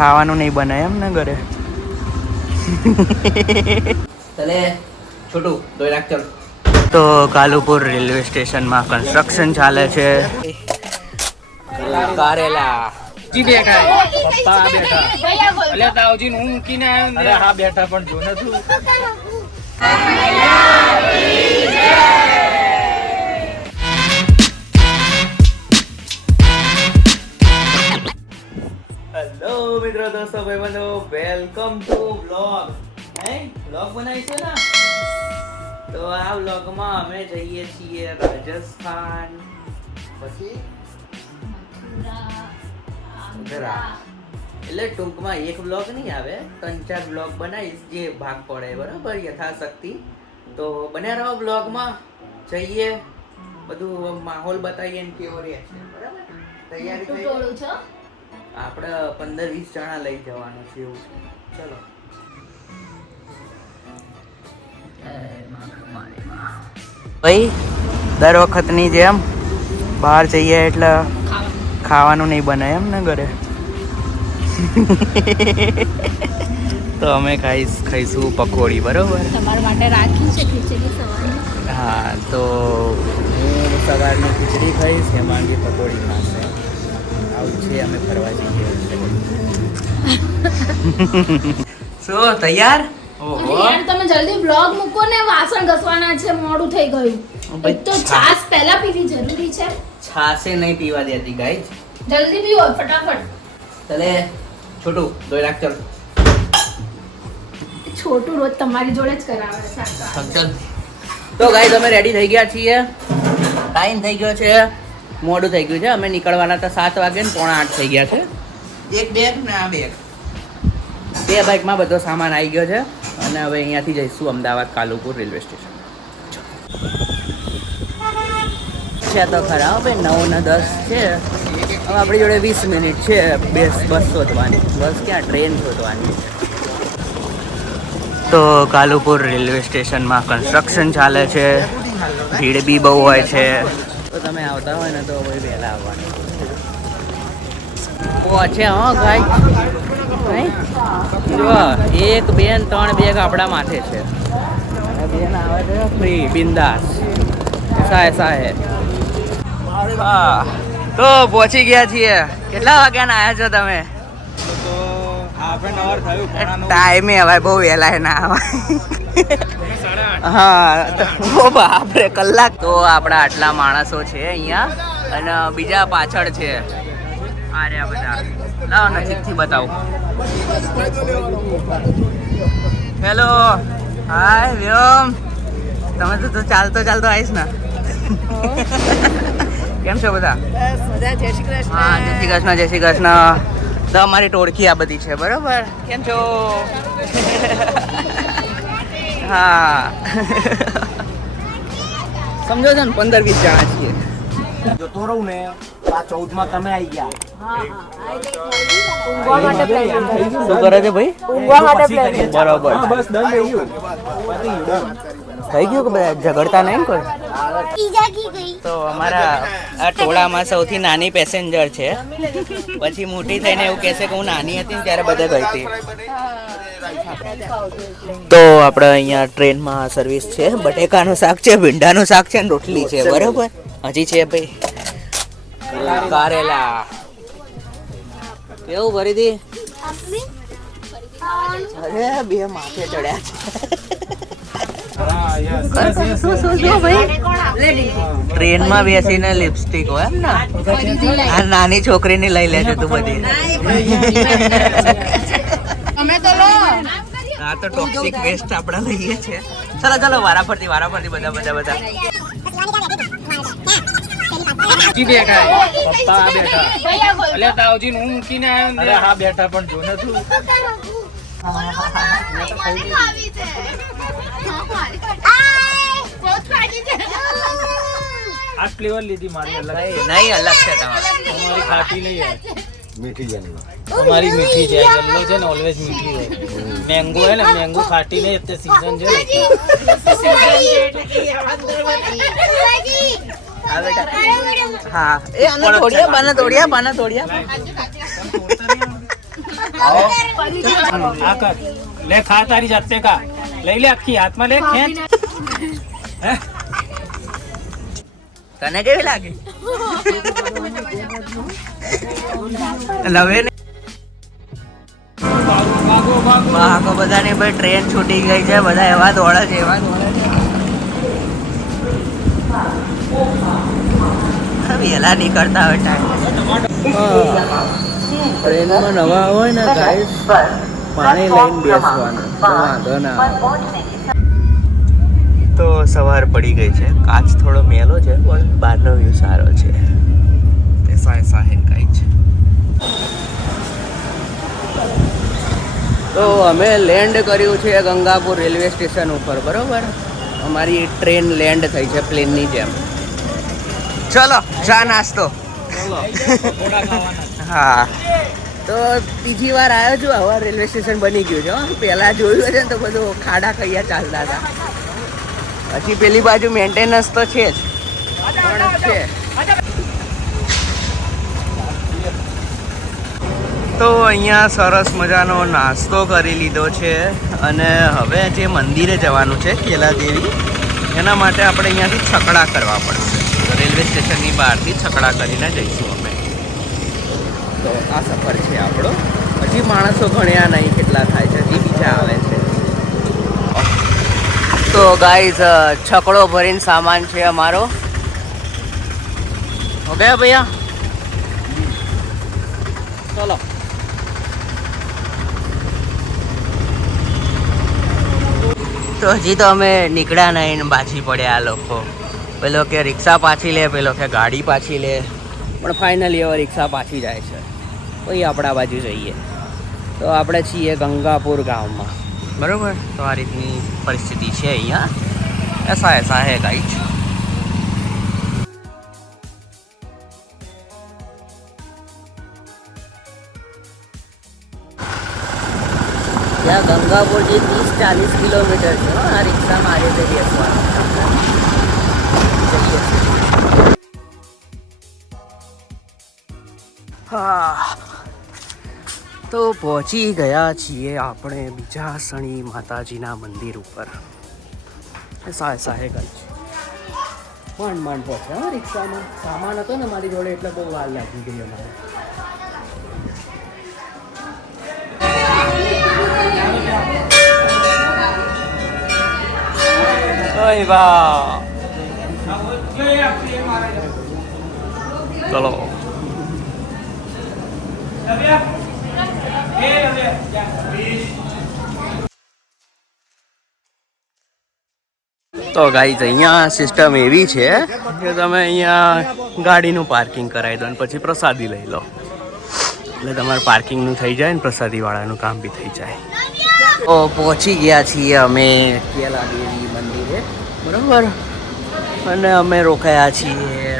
ખાવાનું નહીં બનાય એમ ને ઘરે. ચલે છોટું દોઈ રાખ ચલ. તો કાલુપુર રેલવે સ્ટેશનમાં કન્સ્ટ્રક્શન ચાલે છે. કારેલા જી બેઠા પપ્પા બેઠા એટલે તાવજી હું મૂકીને આવ્યો. અરે હા બેઠા પણ જો ને તું. હેલો મિત્રો, દોસ્તો, ભાઈબંધો, વેલકમ ટુ વ્લોગ. વ્લોગ બનાવીશું ને તો આ વ્લોગમાં અમે જઈએ છીએ રાજસ્થાન, પછી એટલે ટૂંકમાં એક વ્લોગ નહીં આવે, 3-4 વ્લોગ બનાવીશ જે ભાગ પડે બરાબર યથાશક્તિ. તો બન્યા રહો વ્લોગમાં. જઈએ બધું માહોલ બતાવીએ ને કેવો રહે છે બરાબર. તૈયારી થઈ આપણે 15-20 જણા લઈ જવાનું છે એવું છે. ચલો ભાઈ, દર વખતની જેમ બહાર જઈએ એટલે ખાવાનું નહીં બનાય એમ ને ઘરે. તો અમે ખાઈશું પકોડી બરોબર. તમારા માટે રાખી છે ખીચડી સવારની. હા, તો હું સવારની ખીચડી ખાઈશ, હેમાંગી પકોડી ખાશે. આવું છે, અમે ફરવા જઈએ. શું તૈયાર? ઓહો યાર, તમે જલ્દી બ્લોગ મૂકો ને, વાસણ ઘસવાના છે, મોડું થઈ ગયું. તો છાસ પહેલા પીવી જરૂરી છે. છાસે નહીં પીવા દેતી ગાઈસ. જલ્દી પીવો ફટાફટ. ચલે છોટું દોઈ રાખ ચલ. છોટું રોજ તમારી જોડે જ કરાવે છે. ચલ તો ગાઈસ અમે રેડી થઈ ગયા છીએ. ટાઈમ થઈ ગયો છે, મોડું થઈ ગયું છે. અમે નીકળવાના હતા 7 વાગે ને 7:45 થઈ ગયા છે. એક બેગ ને આ બેગ, 2 બાઇકમાં બધો સામાન આવી ગયો છે. અને હવે અહીંયાથી જઈશું અમદાવાદ કાલુપુર રેલવે સ્ટેશન. છે તો ખરા ભાઈ, 9 ને 10 છે. હવે આપણી જોડે 20 મિનિટ છે બસ શોધવાની. બસ ક્યાં, ટ્રેન શોધવાની. તો કાલુપુર રેલવે સ્ટેશનમાં કન્સ્ટ્રક્શન ચાલે છે, ભીડ બી બહુ હોય છે. તો તમે આવતા હોય ને તો ભાઈ વહેલા આવવાનું. પહોંચે હો ગાય. જો 1, 2, 3 બેગ આપણા માથે છે. બેન આવે છે ફ્રી બિંદાસ. સાહે તો પહોંચી ગયા છીએ. કેટલા વાગ્યાના આવ્યા છો તમે? ટાઈમે હવે બહુ વહેલા ના આવાય. હા, આપણે કલાક. તો આપણા આટલા માણસો છે અહીંયા અને બીજા પાછળ છે. આ રહ્યા બધા. લાવો નજીકથી બતાવું. હેલો, હાય વ્યોમ. તમે તો ચાલતો આવીશ ને. કેમ છો બધા? જય શ્રી કૃષ્ણ. હા, જય શ્રી કૃષ્ણ, જય શ્રી કૃષ્ણ. તો અમારી ટોળકી આ બધી છે બરોબર. કેમ છો? હા, સમજો છો ને, 15-20 જણા છીએ. જોતો રહું ને, આ 14માં તમે આવી ગયા. શું કરે છે ભાઈ? બરોબર, બસ ડન થઈ ગયું. થઈ ગયું કે બધા ઝઘડતા નહીં કોઈ? તો અમારા આ ટોળામાં સૌથી નાની પેસેન્જર છે. પછી મોટી થઈને એવું કહેશે કે હું નાની હતી ને ત્યારે બધા ગઈ હતી. તો આપણે અહીંયા ટ્રેનમાં સર્વિસ છે. બટેકાનું શાક છે, ભીંડાનું શાક છે ને રોટલી છે બરોબર. હજી છે ભાઈ કારેલા. કેવું ભરી દી? અરે બે માથે ચડ્યા છે. ટ્રેનમાં બેસીને લિપસ્ટિક હોય એમ ને? આ નાની છોકરીની લઈ લેજો તું બધી. આ તો ટોક્સિક વેસ્ટ આપણે લઈએ છે. ચલો વારાફરતી બધા. બેઠા પપ્પા બેઠા એટલે તાવજી હું મૂકીને આવ્યો. અરે હા બેઠા પણ જો ને તું. આ ફ્લેવર લીધી મારી અલગ નહીં, અલગ છે તમારી ખાટી નહીં. મીઠી જાની અમારી મીઠી છે. યલો છે ને ઓલવેઝ મીઠી હોય. મેંગો હે ને, મેંગો ખાટી નહીં. અત્યારે સીઝન છે ને. હા, એ આને તોડિયા. આ કર લે ખા તારી જાતે કા લઈ લે આખી હાથમાં લે ખેંચ હે તને કેવી લાગે લવે ને બાકો બધાની ભાઈ ટ્રેન છૂટી ગઈ છે બધા એવા દોડે છે વહેલા નીકળતા હોય ટ્રેનમાં નવા હોય ને ગાઈસ પાણી લઈને બેસવાનું વાંધો ના તો સવાર પડી ગઈ છે કાચ થોડો મેલો છે પણ બહારનો વ્યૂ સારો છે એસા એસા હે ગાઈસ તો અમે લેન્ડ કર્યું છે ગંગાપુર રેલવે સ્ટેશન ઉપર બરોબર અમારી ટ્રેન લેન્ડ થઈ છે પ્લેનની જેમ ચલો ચા નાસ્તો હા તો ત્રીજી વાર આવ્યો છું હવે રેલવે સ્ટેશન બની ગયું છે પહેલાં જોયું છે ને તો બધું ખાડા કૈયા ચાલતા હતા પછી પેલી બાજુ મેન્ટેનન્સ તો છે જ પણ છે તો અહીંયા સરસ મજાનો નાસ્તો કરી લીધો છે અને હવે જે મંદિરે જવાનું છે કેલા દેવી એના માટે આપણે અહીંયાથી છકડા કરવા પડશે રેલવે સ્ટેશનની બહારથી છકડા કરીને જઈશું અમે તો આ સફર છે આપણો હજી માણસો ગણ્યા નહીં કેટલા થાય છે હજી બીજા આવે છે તો ગાઈઝ છકડો ભરીને સામાન છે અમારો હો ગયા ભૈયા ચલો તો હજી તો અમે નીકળ્યા નહીં પાછી પડ્યા આ લોકો પેલો કે રિક્ષા પાછી લે પેલો કે ગાડી પાછી લે પણ ફાઇનલી હવે રિક્ષા પાછી જાય છે કોઈ આપણા બાજુ જઈએ તો આપણે છીએ ગંગાપુર ગામમાં બરાબર તો આ રીતની પરિસ્થિતિ છે અહીંયા એસા એસા હે ગાઈસ ત્યાં ગંગાપુરથી 30-40 કિલોમીટર છે આ રિક્ષામાં આજે તે બેસવાનું હા તો પહોંચી ગયા છીએ આપણે બીજા શનિ માતાજીના મંદિર ઉપર એસા એસા હે ગાઈસ માંડ પહોંચ્યા હા રિક્ષામાં સામાન હતો ને મારી જોડે એટલે બહુ વાર લાગી ગઈ અમારે ઓય વાહ ચલો તો ગાઈઝ અહીંયા સિસ્ટમ એવી છે કે તમે અહીંયા ગાડીનું પાર્કિંગ કરાવી દો અને પછી પ્રસાદી લઈ લો એટલે તમારે પાર્કિંગનું થઈ જાય ને પ્રસાદીવાળાનું કામ બી થઈ જાય તો પહોંચી ગયા છીએ અમે કેલા દેવી મંદિરે બરાબર અને અમે રોકાયા છીએ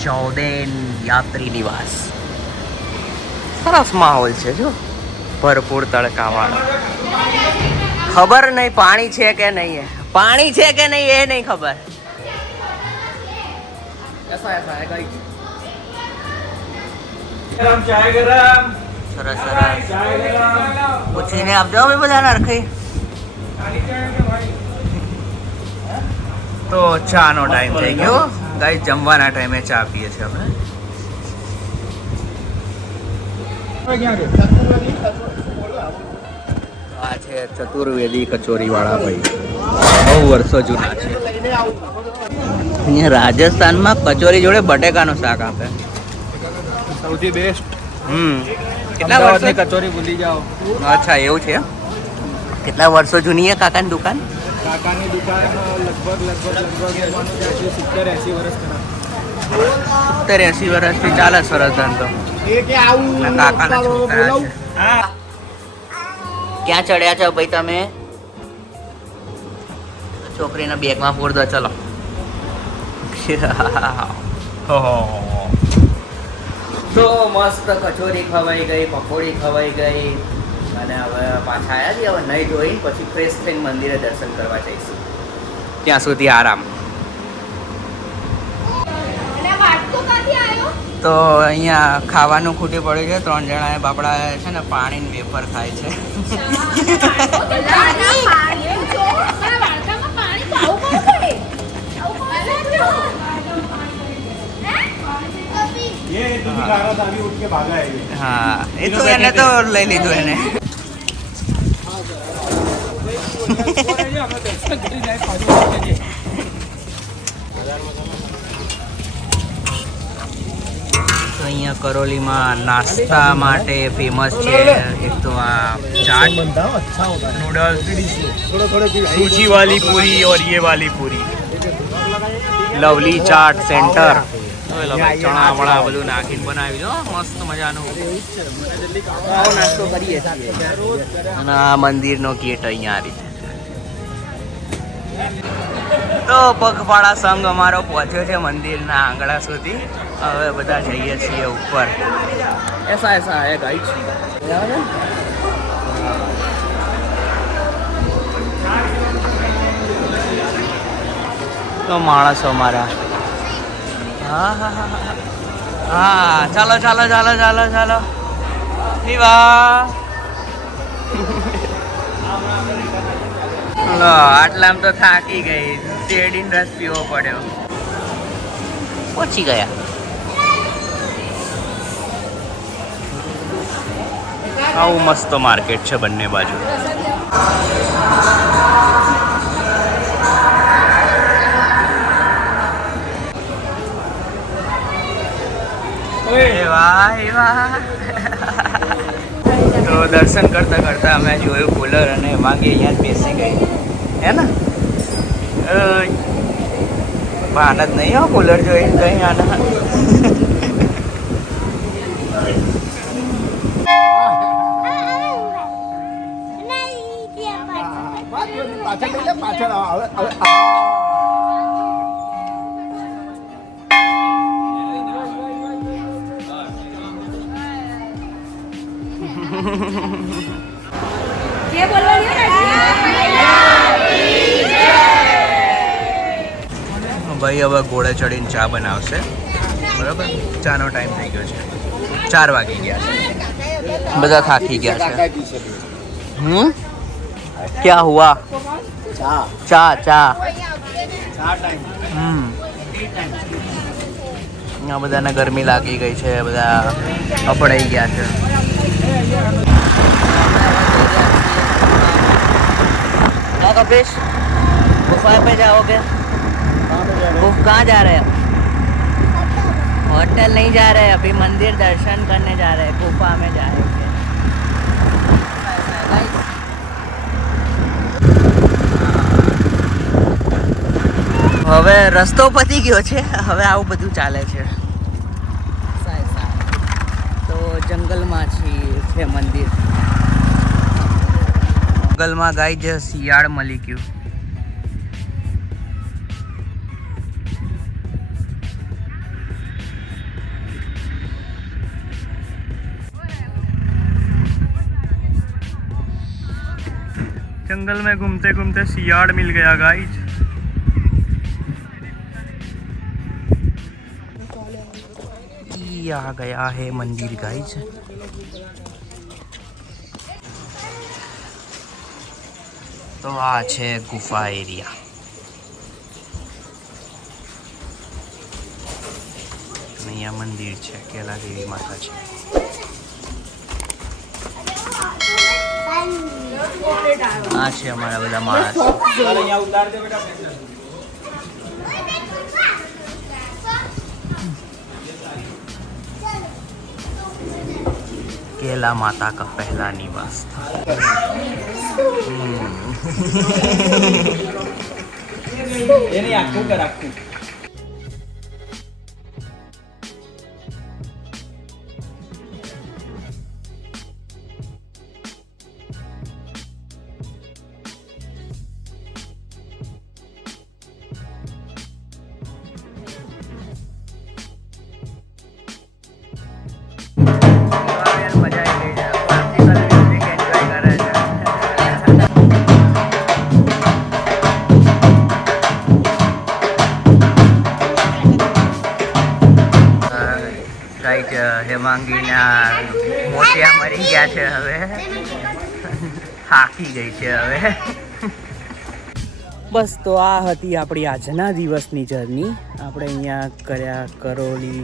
ચૌદેન યાત્રી નિવાસ સરસ માહોલ છે જો ભરપૂર તડકાવાળો ખબર નહીં પાણી છે કે નહીં પાણી છે કે નહીં એ નહીં ખબર સરસ સરસ પૂછીને આપજો હવે બધાને રખાઈ તો ચાનો ટાઈમ થઈ ગયો ગાઈસ જમવાના ટાઈમે ચા પીએ છીએ અમે આ છે ચતુર્વેદી કચોરી વાળા ભાઈ બહુ વર્ષો જૂના છે અહીંયા રાજસ્થાનમાં કચોરી જોડે બટેકાનું શાક આપે સૌથી બેસ્ટ કેટલા વર્ષની કચોરી ભૂલી જાઓ અચ્છા એવું છે કેટલા વર્ષો જૂની છે કાકાની દુકાન કાકાની દુકાન લગભગ 70-80 વર્ષ 70-80 વર્ષથી ચાલે સરસ ધંધો કાકાના છોકરા છે ક્યાં ચડ્યા છો ભાઈ તમે છોકરીના બેગમાં પૂર દો ચલો તો મસ્ત કચોરી ખવાઈ ગઈ પકોડી ખવાઈ ગઈ અને હવે પાછા આવ્યા છીએ હવે નહીં ધોઈ પછી ફ્રેશ થઈને મંદિરે દર્શન કરવા જઈશું ત્યાં સુધી આરામ અને વાટકો ક્યાંથી આવ્યો તો અહીંયા ખાવાનું ખૂટી પડ્યું છે. 3 જણાએ બાપડા છે ને પાણી વેફર ખાય છે. હા એ તો એને તો લઈ લીધું એને. અહીંયા કરોલીમાં નાસ્તા માટે ફેમસ છે એક તો આ ચાટ, नूडल्स, सूजी वाली पूरी और ये वाली पूरी, लवली चाट सेंटर. ચણા વણા બધું નાખીને બનાવ્યું છે મસ્ત મજાનું. આવો નાસ્તો કરીએ છીએ. અને આ મંદિરનો ગેટ અહીંયા આવી છે. તો પગપાળા સંઘ અમારો પહોંચ્યો છે મંદિરના આંગણા સુધી. હવે બધા જઈએ છીએ ઉપર. એસા એસા હે ગાઈડ. તો માણસો મારા. હા હા હા હા ચાલો ચાલો ચાલો ચાલો ચાલો વિવાહ. આટલામ તો થાકી ગઈ. શેરડીનો રસ પીવો પડ્યો. પહોંચી ગયા. આવું મસ્ત માર્કેટ છે બંને બાજુ. તો દર્શન કરતા કરતા અમે જોયું કુલર અને માંગી અહીંયા જ બેસી ગઈ હે ને. ભાન જ નહીં હો કુલર જોઈને કઈ આના. ભાઈ હવે ઘોડે ચડીને ચા બનાવશે. બરાબર, ચાનો ટાઈમ થઈ ગયો છે. 4 વાગી ગયા છે. બધા થાકી ગયા છે. ક્યાં હુઆ? ચા ચા આ બધાને ગરમી લાગી ગઈ છે. બધા અપડાઈ ગયા છે. कपिश गुफा पे जाओगे? कहाँ जा रहे हो? होटल नहीं जा रहे, अभी मंदिर दर्शन करने जा रहे हैं. गुफा में जाएंगे. હવે રસ્તો પતી ગયો છે. હવે આવું બધું ચાલે છે. તો જંગલમાં છે મંદિર. જંગલમાં ગાય છે. શિયાળ મળી ગયું. जंगल में घूमते घूमते सियाड़ मिल गया गाइस. आ गया है मंदिर गाइस. तो आ છે ગુફા એરિયા. અહીંયા મંદિર છે. કેલા દેવી માતા છે. આ છે અમારા બધા માણસ. केला माता का पहला निवास था. માંગીને મોતિયા મરી ગયા છે હવે થાકી ગઈ છે હવે. બસ તો આ હતી આપણી આજના દિવસની જર્ની. આપણે અહીંયા કર્યા કરોલી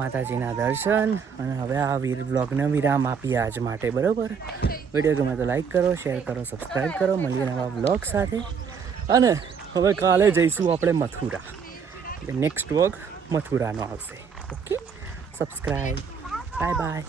માતાજીના દર્શન અને હવે આ વ્લોગને વિરામ આપીએ આજ માટે. બરાબર, વિડીયો ગમે તો લાઈક કરો, શેર કરો, સબસ્ક્રાઈબ કરો. મળીએ નવા વ્લોગ સાથે. અને હવે કાલે જઈશું આપણે મથુરા. નેક્સ્ટ વ્લોગ મથુરાનો આવશે. Okay, subscribe. Bye bye.